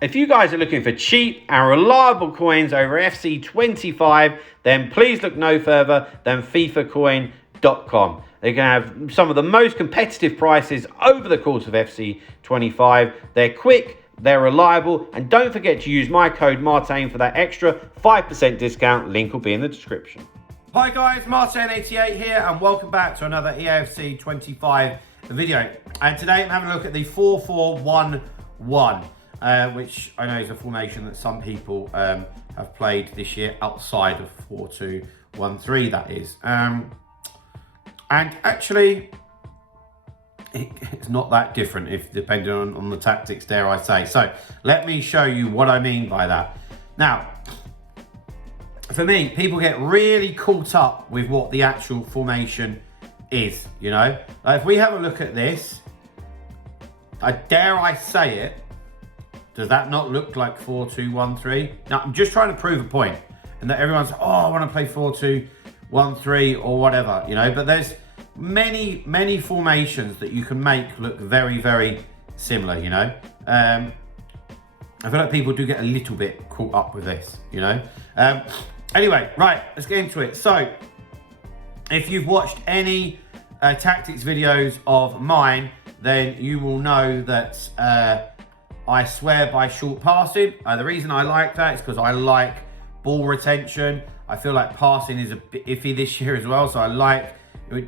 If you guys are looking for cheap and reliable coins over FC25, then please look no further than FIFAcoin.com. They can have some of the most competitive prices over the course of FC25. They're quick, they're reliable, and don't forget to use my code Martin for that extra 5% discount. Link will be in the description. Hi guys, Martin88 here, and welcome back to another Eafc 25 video. And today I'm having a look at the 4-4-1-1. Which I know is a formation that some people have played this year outside of 4-2-1-3, that is. And actually, it's not that different, if depending on the tactics, dare I say. So let me show you what I mean by that. Now, for me, people get really caught up with what the actual formation is, you know. Like if we have a look at this, dare I say it, does that not look like 4-2-1-3? Now, I'm just trying to prove a point, and that everyone's, oh, I want to play 4-2-1-3 or whatever, you know, but there's many formations that you can make look very, very similar, you know. I feel like people do get a little bit caught up with this, you know. Anyway, right, let's get into it. So, if you've watched any tactics videos of mine, then you will know that I swear by short passing. The reason I like that is because I like ball retention. I feel like passing is a bit iffy this year as well. So I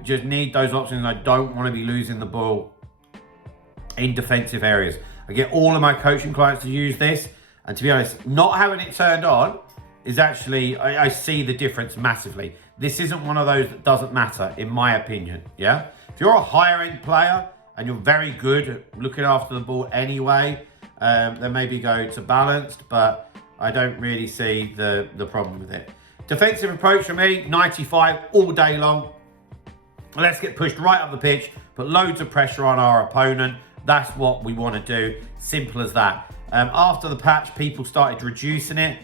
just need those options. I don't want to be losing the ball in defensive areas. I get all of my coaching clients to use this. And to be honest, not having it turned on is actually, I see the difference massively. This isn't one of those that doesn't matter, in my opinion, yeah? If you're a higher end player and you're very good at looking after the ball anyway, then maybe go to balanced, but I don't really see the problem with it. Defensive approach for me, 95 all day long. Let's get pushed right up the pitch, put loads of pressure on our opponent. That's what we want to do, simple as that. After the patch, people started reducing it.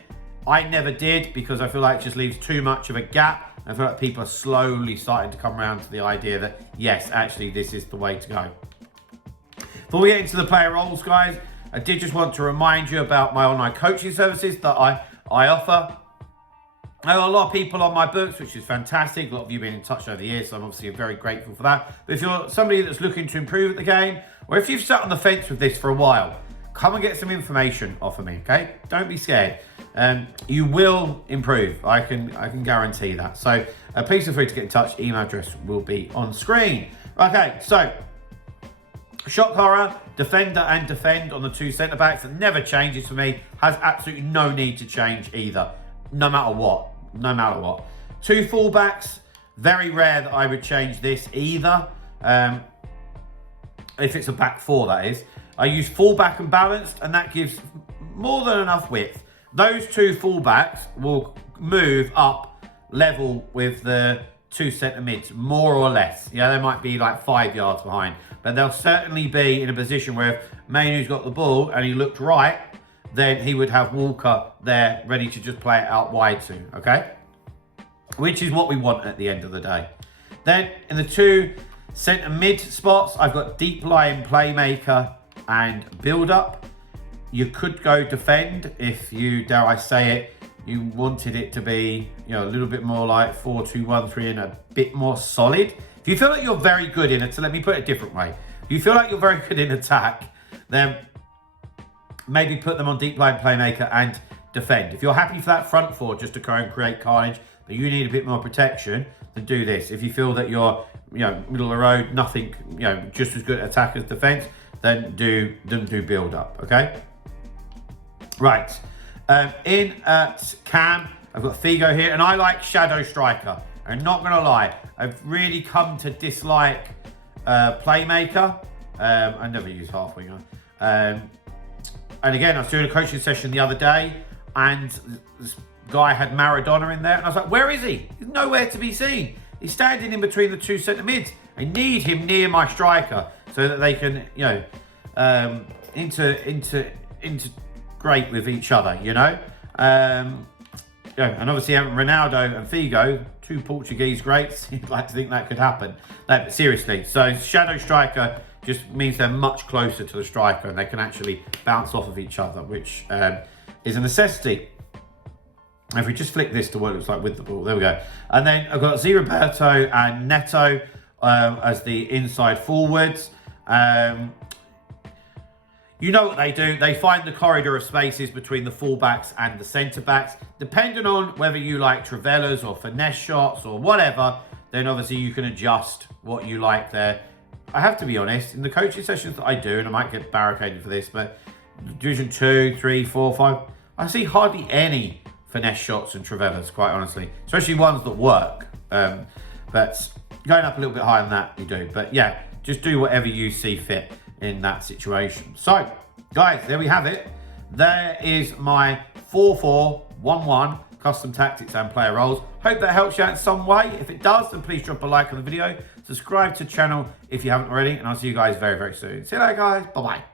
I never did, because I feel like it just leaves too much of a gap. I feel like people are slowly starting to come around to the idea that, yes, actually, this is the way to go. Before we get into the player roles, guys, I did just want to remind you about my online coaching services that I offer. I have a lot of people on my books, which is fantastic. A lot of you have been in touch over the years, so I'm obviously very grateful for that. But if you're somebody that's looking to improve at the game, or if you've sat on the fence with this for a while, come and get some information off of me, okay? Don't be scared. You will improve. I can guarantee that. So please feel free to get in touch. Email address will be on screen. Okay, so shock horror, defender and defend on the two centre backs. That never changes for me. Has absolutely no need to change either. No matter what. No matter what. Two fullbacks. Very rare that I would change this either. If it's a back four, that is. I use fullback and balanced, and that gives more than enough width. Those two fullbacks will move up level with the two centre mids, more or less. Yeah, they might be like 5 yards behind, but they'll certainly be in a position where if Mainu's got the ball and he looked right, then he would have Walker there ready to just play it out wide to, okay? Which is what we want at the end of the day. Then in the two centre mid spots, I've got deep lying playmaker and build up. You could go defend if you, dare I say it, you wanted it to be, you know, a little bit more like 4-2-1-3 and a bit more solid. If you feel like you're very good in it, so let me put it a different way. If you feel like you're very good in attack, then maybe put them on deep line playmaker and defend. If you're happy for that front four just to go and create carnage, but you need a bit more protection, then do this. If you feel that you're, you know, middle of the road, nothing, you know, just as good at attack as defense, then do build up, okay? Right. In at Cam, I've got Figo here, and I like Shadow Striker. I'm not going to lie. I've really come to dislike Playmaker. I never use half winger. And again, I was doing a coaching session the other day, and this guy had Maradona in there, and I was like, where is he? He's nowhere to be seen. He's standing in between the two centre mids. I need him near my striker so that they can, you know, integrate with each other, you know. And obviously having Ronaldo and Figo, two Portuguese greats, you'd like to think that could happen. No, but seriously, so Shadow Striker just means they're much closer to the striker and they can actually bounce off of each other, which is a necessity. If we just flick this to what it looks like with the ball, there we go. And then I've got Roberto and Neto as the inside forwards. You know what they do. They find the corridor of spaces between the fullbacks and the centre-backs. Depending on whether you like Trivelas or finesse shots or whatever, then obviously you can adjust what you like there. I have to be honest, in the coaching sessions that I do, and I might get barricaded for this, but Division 2, 3, 4, 5, I see hardly any finesse shots and Trivelas, quite honestly. Especially ones that work. But going up a little bit higher than that, you do. But yeah, just do whatever you see fit in that situation. So, guys, there we have it. There is my 4-4-1-1 custom tactics and player roles. Hope that helps you out in some way. If it does, then please drop a like on the video. Subscribe to the channel if you haven't already, and I'll see you guys very, very soon. See you later, guys. Bye-bye.